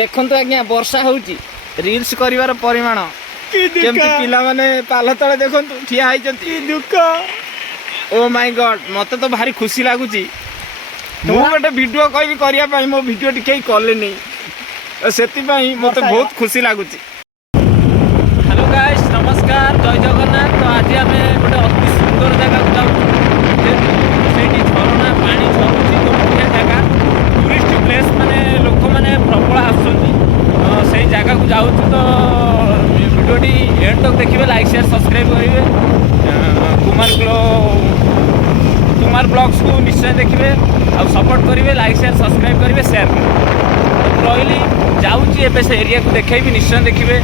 देखंतु आज्ञा वर्षा होउची रील्स करिवार परिमाण केमती पिला माने पाल तळे देखंतु ठिया हाइचंती की दुख। ओ माय गॉड मते तो भारी खुशी लागुची। मु गोटे वीडियो कहबी करिया पई मो वीडियो टिके करले नै सेति पई मते बहुत खुशी लागुची। हेलो गाइस नमस्कार जय जगन्नाथ। तो आज हमें गोटे अति सुंदर जगह को जाऊ सेठी झरना पानी झरुची तो बढ़िया जगह टूरिस्ट प्लेस माने लोक माने प्रबल आसुचंती से जगह को जाऊ तो वीडियोटी एंड तक देखिए लाइक शेयर सब्सक्राइब करेंगे। कुमार ब्लॉग्स को निश्चय देखिए और सपोर्ट करेंगे लाइक शेयर सब्सक्राइब करेंगे शेयर करेंगे। रही जाऊँगी एवं से एरिया को देखेबी निश्चय देखिए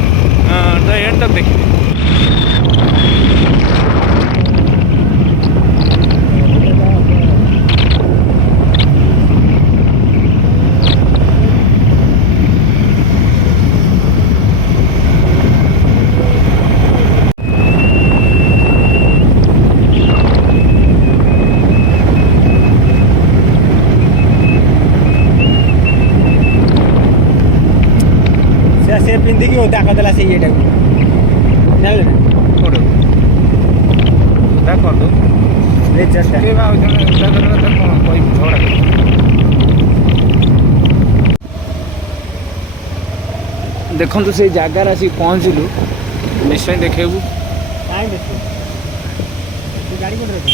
तो एंड तक देखिए। से पिंदी की होता कदला से ये टाइप चल फोटो दा कर दो ले जस्ट के बा कोई झगड़ा देखंतु से जगार आसी पहुँचलु निश्चय देखेबू। टाइम देखो तू गाड़ी में रख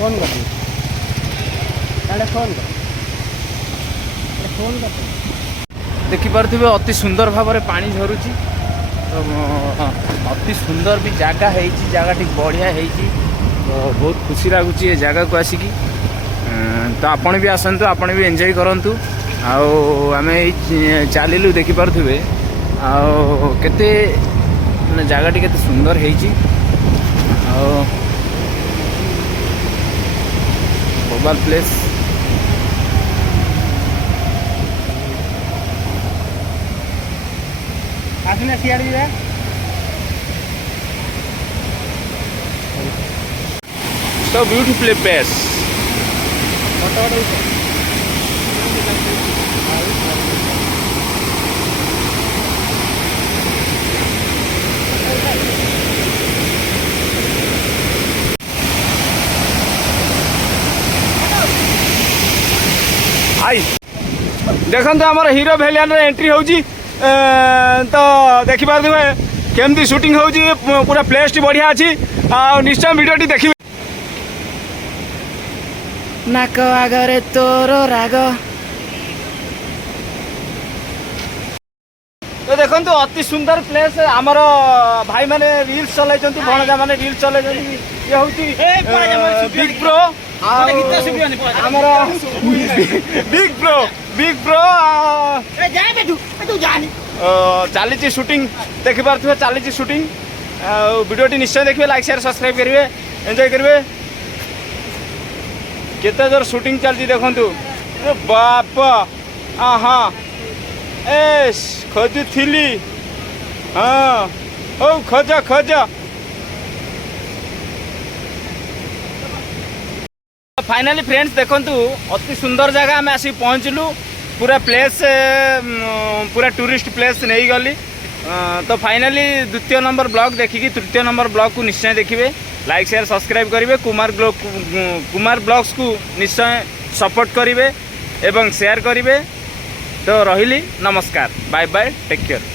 फोन कर देखिपे अति सुंदर भाव में पानी झरुची तो अति सुंदर भी जगह है जगह ठीक बढ़िया है तो बहुत खुशी लगुच ये जगह को आसिकी। तो आपण भी आसतु आपण भी एंजॉय करंतु आम चलू देखिपे आते जगह टी केते सुंदर है ग्लोबल प्लेस। आसने सियाड़ भी है so beautiful place। आई देखते आमर हीरो भेलियन एंट्री होची तो देखिपे केमती शूटिंग होची पूरा प्लेस टी बढ़िया अच्छी निश्चय वीडियो टी देखिए। नाक आगरे तोर राग तो देखो अति सुंदर प्लेस आमर भाई माने रील्स चलाई भणजा माने रील्स चलाई ये होची बिग ब्रो आमर बिग ब्रो चली शूटिंग देखिपे चली शूटिंग वीडियो टी निश्चय देखिए लाइक शेयर सब्सक्राइब करेंगे एंजॉय करेंगे। केते जोर शूटिंग चलती देखंतु बाप हाँ एस खोजुली हाँ ओ खोज खोज फाइनाली फ्रेंड्स देखंतु अति सुंदर जगह आम आसिक पहुँचलु पूरा प्लेस पूरा टूरिस्ट प्लेस नहीं गली तो फाइनाली द्वितीय नंबर ब्लॉग देखिकी तृतीय नंबर ब्लॉग को निश्चय देखिए लाइक शेयर सब्सक्राइब करेंगे। कुमार ब्लॉग्स को निश्चय सपोर्ट करेंगे एवं शेयर करेंगे। तो रही नमस्कार बाय बाय टेक केयर।